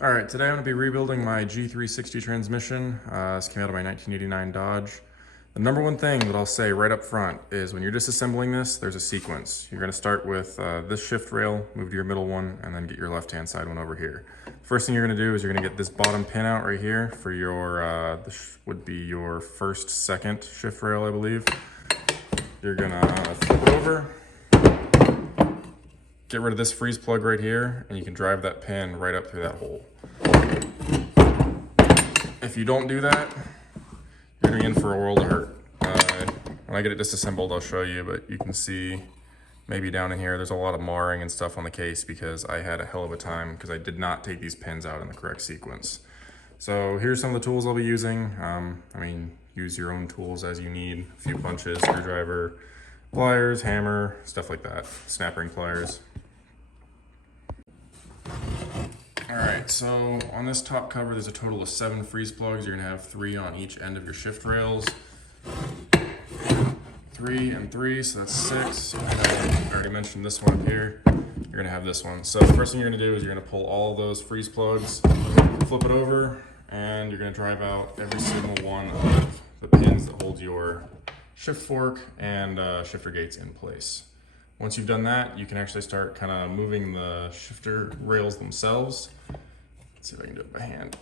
All right, today I'm going to be rebuilding my G360 transmission. This came out of my 1989 Dodge. The number one thing that I'll say right up front is when you're disassembling this, there's a sequence. You're going to start with this shift rail, move to your middle one, and then get your left-hand side one over here. First thing you're going to do is you're going to get this bottom pin out right here for your, this would be your first, second shift rail, I believe. You're going to flip it over. Get rid of this freeze plug right here, and you can drive that pin right up through that hole. If you don't do that, you're gonna be in for a world of hurt. When I get it disassembled, I'll show you, but you can see maybe down in here, there's a lot of marring and stuff on the case because I had a hell of a time because I did not take these pins out in the correct sequence. So here's some of the tools I'll be using. Use your own tools as you need. A few punches, screwdriver, pliers, hammer, stuff like that. Snap ring pliers. All right, so on this top cover, there's a total of 7 freeze plugs. You're gonna have 3 on each end of your shift rails. 3 and 3, so that's 6. I already mentioned this one up here. You're gonna have this one. So the first thing you're gonna do is you're gonna pull all those freeze plugs, flip it over, and you're gonna drive out every single one of the pins that hold your shift fork and shifter gates in place. Once you've done that, you can actually start kind of moving the shifter rails themselves. Let's see if I can do it by hand.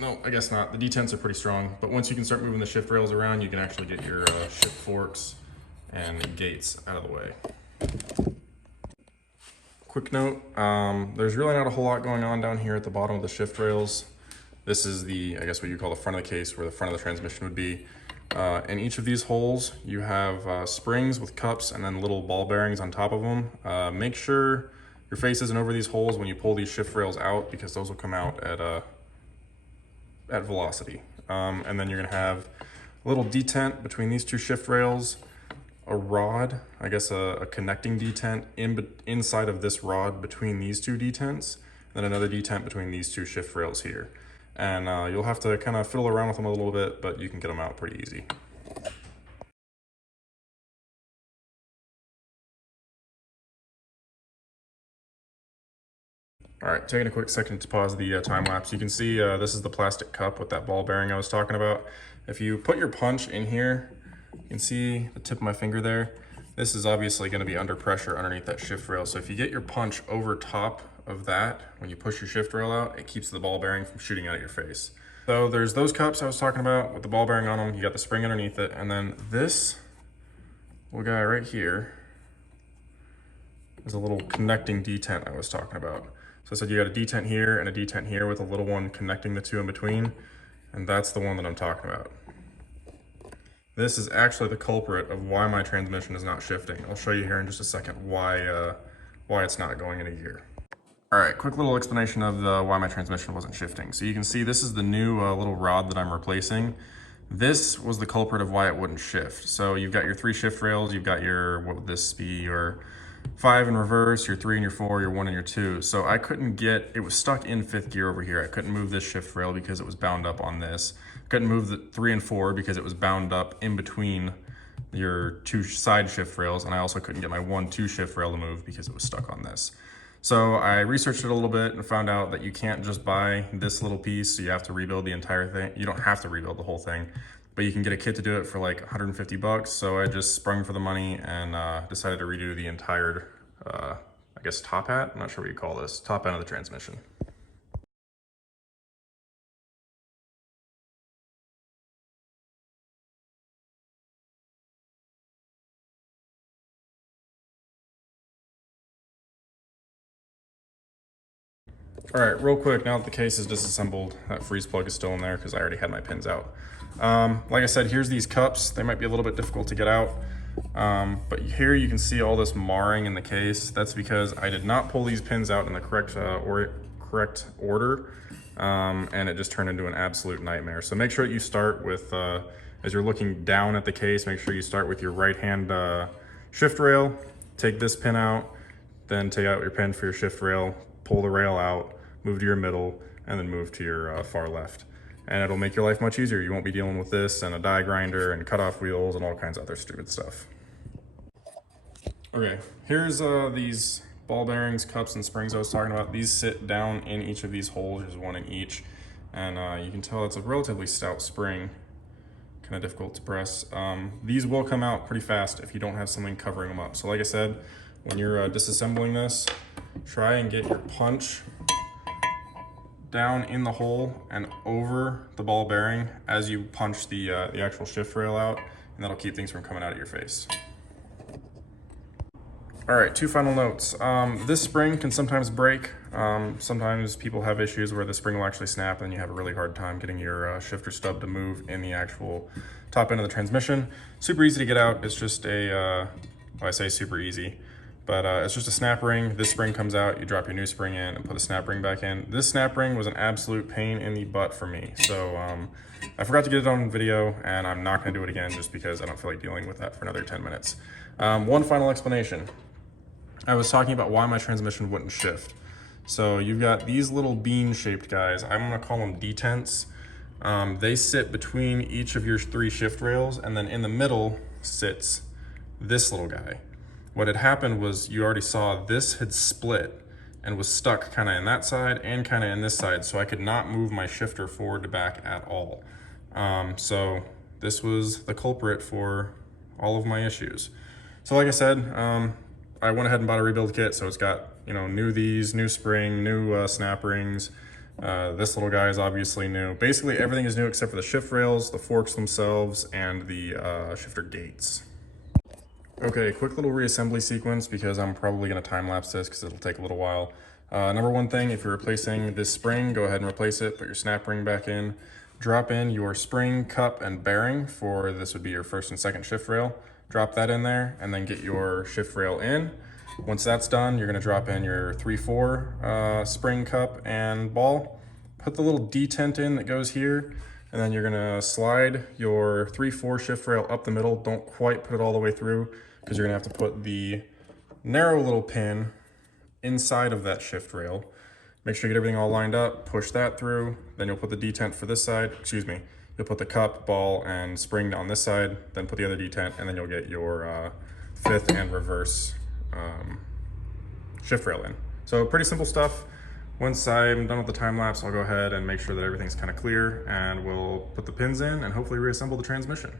No, I guess not. The detents are pretty strong, but once you can start moving the shift rails around, you can actually get your shift forks and gates out of the way. Quick note, there's really not a whole lot going on down here at the bottom of the shift rails. This is the, I guess what you call the front of the case, where the front of the transmission would be. In each of these holes, you have springs with cups and then little ball bearings on top of them. Make sure your face isn't over these holes when you pull these shift rails out because those will come out at velocity. And then you're gonna have a little detent between these 2 shift rails, a rod, I guess a connecting detent inside of this rod between these 2 detents, and then another detent between these 2 shift rails here. And you'll have to kind of fiddle around with them a little bit, but you can get them out pretty easy. All right, taking a quick second to pause the time lapse. You can see this is the plastic cup with that ball bearing I was talking about. If you put your punch in here, you can see the tip of my finger there. This is obviously going to be under pressure underneath that shift rail. So if you get your punch over top of that, when you push your shift rail out, it keeps the ball bearing from shooting out of your face. So there's those cups I was talking about with the ball bearing on them. You got the spring underneath it. And then this little guy right here is a little connecting detent I was talking about. So I said you got a detent here and a detent here with a little one connecting the 2 in between. And that's the one that I'm talking about. This is actually the culprit of why my transmission is not shifting. I'll show you here in just a second why it's not going in a gear. All right, quick little explanation of why my transmission wasn't shifting. So you can see this is the new little rod that I'm replacing. This was the culprit of why it wouldn't shift. So you've got your 3 shift rails, you've got your, what would this be, your 5 in reverse, your 3 and your 4, your 1 and your 2. So I couldn't get, it was stuck in 5th gear over here. I couldn't move this shift rail because it was bound up on this. Couldn't move the 3 and 4 because it was bound up in between your 2 side shift rails. And I also couldn't get my 1-2 shift rail to move because it was stuck on this. So I researched it a little bit and found out that you can't just buy this little piece, so you have to rebuild the entire thing. You don't have to rebuild the whole thing, but you can get a kit to do it for like 150 bucks. So I just sprung for the money and decided to redo the entire, I guess top hat? I'm not sure what you call this, top end of the transmission. All right, real quick, now that the case is disassembled, that freeze plug is still in there because I already had my pins out. Like I said, here's these cups. They might be a little bit difficult to get out, but here you can see all this marring in the case. That's because I did not pull these pins out in the correct order, and it just turned into an absolute nightmare. So make sure that you start with, as you're looking down at the case, make sure you start with your right hand shift rail, take this pin out, then take out your pin for your shift rail, pull the rail out, move to your middle, and then move to your far left. And it'll make your life much easier. You won't be dealing with this and a die grinder and cutoff wheels and all kinds of other stupid stuff. Okay, here's these ball bearings, cups, and springs I was talking about, these sit down in each of these holes. There's one in each. And you can tell it's a relatively stout spring, kind of difficult to press. These will come out pretty fast if you don't have something covering them up. So like I said, when you're disassembling this, try and get your punch down in the hole and over the ball bearing as you punch the actual shift rail out, and that'll keep things from coming out of your face. All right, two final notes. This spring can sometimes break. Sometimes people have issues where the spring will actually snap and you have a really hard time getting your shifter stub to move in the actual top end of the transmission. Super easy to get out. It's just a, well, I say super easy, but it's just a snap ring. This spring comes out, you drop your new spring in and put a snap ring back in. This snap ring was an absolute pain in the butt for me. So I forgot to get it on video, and I'm not gonna do it again just because I don't feel like dealing with that for another 10 minutes. One final explanation. I was talking about why my transmission wouldn't shift. So you've got these little bean-shaped guys. I'm gonna call them detents. They sit between each of your 3 shift rails, and then in the middle sits this little guy. What had happened was you already saw this had split and was stuck kind of in that side and kind of in this side, so I could not move my shifter forward to back at all. So this was the culprit for all of my issues. So like I said, I went ahead and bought a rebuild kit, so it's got, you know, new spring, new snap rings. This little guy is obviously new. Basically everything is new except for the shift rails, the forks themselves, and the shifter gates. Okay, quick little reassembly sequence because I'm probably gonna time lapse this because it'll take a little while. Number one thing, if you're replacing this spring, go ahead and replace it, put your snap ring back in, drop in your spring, cup, and bearing for this would be your first and second shift rail. Drop that in there and then get your shift rail in. Once that's done, you're gonna drop in your 3/4 spring, cup, and ball. Put the little detent in that goes here, and then you're gonna slide your 3/4 shift rail up the middle. Don't quite put it all the way through because you're gonna have to put the narrow little pin inside of that shift rail. Make sure you get everything all lined up, push that through, then you'll put the detent for this side, you'll put the cup, ball, and spring on this side, then put the other detent, and then you'll get your 5th and reverse shift rail in. So pretty simple stuff. Once I'm done with the time lapse, I'll go ahead and make sure that everything's kind of clear, and we'll put the pins in and hopefully reassemble the transmission.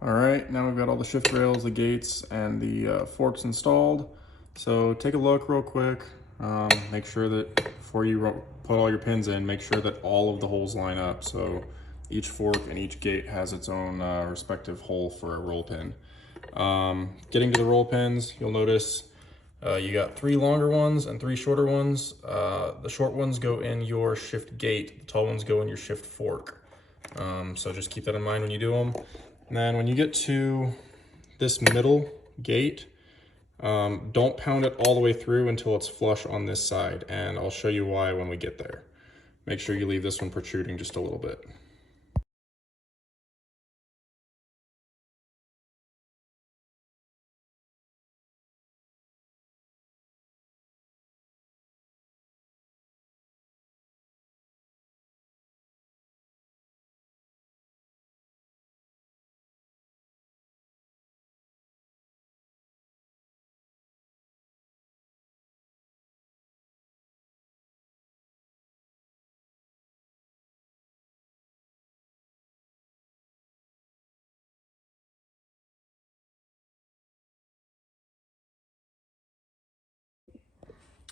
All right, now we've got all the shift rails, the gates, and the forks installed. So take a look real quick. Make sure that before you put all your pins in, make sure that all of the holes line up. So each fork and each gate has its own respective hole for a roll pin. Getting to the roll pins, you'll notice you got 3 longer ones and 3 shorter ones. The short ones go in your shift gate, the tall ones go in your shift fork. So just keep that in mind when you do them. And then when you get to this middle gate, don't pound it all the way through until it's flush on this side, and I'll show you why when we get there. Make sure you leave this one protruding just a little bit.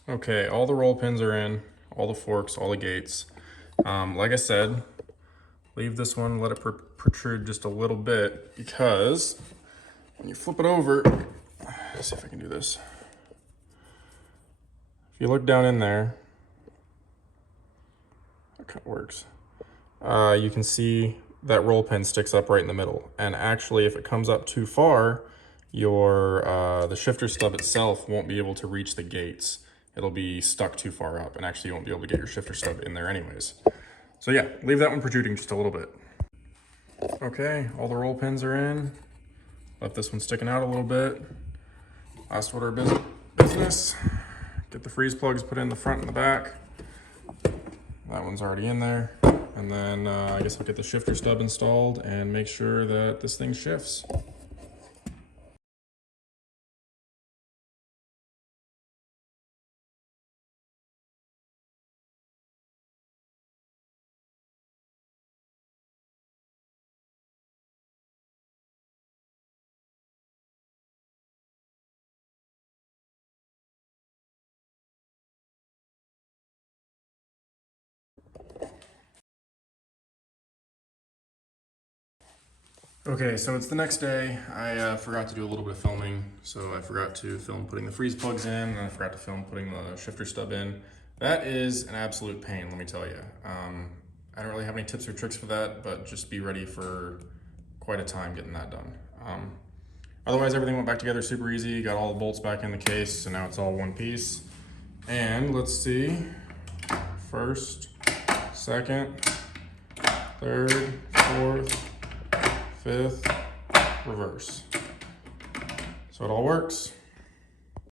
Okay, all the roll pins are in, all the forks, all the gates. Like I said, leave this one, let it protrude just a little bit, because when you flip it over, let's see if I can do this. If you look down in there, that kind of works. You can see that roll pin sticks up right in the middle. And actually, if it comes up too far, the shifter stub itself won't be able to reach the gates. It'll be stuck too far up, and actually you won't be able to get your shifter stub in there anyways. So yeah, leave that one protruding just a little bit. Okay, all the roll pins are in. Left this one sticking out a little bit. Last order of business. Get the freeze plugs put in the front and the back. That one's already in there. And then I guess I'll get the shifter stub installed and make sure that this thing shifts. Okay, so it's the next day. I forgot to do a little bit of filming. So I forgot to film putting the freeze plugs in, and I forgot to film putting the shifter stub in. That is an absolute pain, let me tell you. I don't really have any tips or tricks for that, but just be ready for quite a time getting that done. Otherwise, everything went back together super easy. Got all the bolts back in the case, so now it's all one piece. And let's see, first, second, third, fourth, fifth, reverse. So it all works.